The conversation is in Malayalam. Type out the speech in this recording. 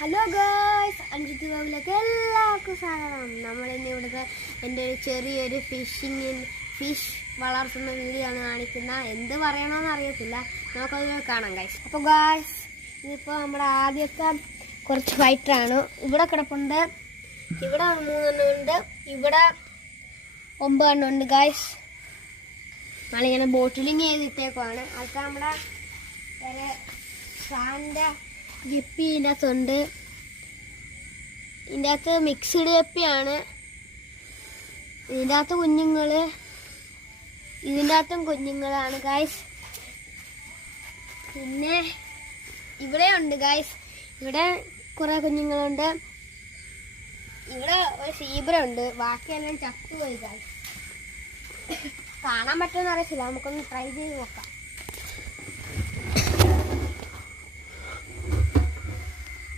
ഹലോ ഗേൾസ്, അഞ്ജിത്ത് വ്ലോഗിലേക്ക് എല്ലാവർക്കും സ്വാഗതം. നമ്മളിന്ന് ഇവിടുത്തെ എൻ്റെ ഒരു ചെറിയൊരു ഫിഷ് വളർത്തുന്ന വീഡിയോ ആണ് കാണിക്കുന്നത്. എന്ത് പറയണമെന്ന് അറിയത്തില്ല, നമുക്കത് കാണാം ഗൈസ്. അപ്പോൾ ഗൈസ്, ഇതിപ്പോൾ നമ്മുടെ ആദ്യമൊക്കെ കുറച്ച് ഫൈറ്ററാണ്. ഇവിടെ കിടപ്പുണ്ട്, ഇവിടെ 3 എണ്ണം ഉണ്ട്, ഇവിടെ 9 എണ്ണം ഉണ്ട് ഗൈസ്. നമ്മളിങ്ങനെ ബോട്ടിലിങ് ചെയ്തിട്ടേക്കുവാണ്. അതൊക്കെ നമ്മുടെ സാറിൻ്റെ ഗപ്പി ഇതിൻ്റെ അകത്തുണ്ട്. ഇതിൻ്റെ അകത്ത് മിക്സ്ഡ് ഗപ്പിയാണ്. ഇതിൻ്റെ അകത്ത് കുഞ്ഞുങ്ങൾ, ഇതിൻ്റെ അകത്തും കുഞ്ഞുങ്ങളാണ് ഗൈസ്. പിന്നെ ഇവിടെ ഉണ്ട് ഗൈസ്, ഇവിടെ കുറേ കുഞ്ഞുങ്ങളുണ്ട്. ഇവിടെ ഒരു സീബ്ര ഉണ്ട്, ബാക്കിയെല്ലാം ചത്തുപോയി ഗൈസ്. കാണാൻ പറ്റുമെന്ന് അറിയത്തില്ല, നമുക്കൊന്ന് ട്രൈ ചെയ്ത് നോക്കാം.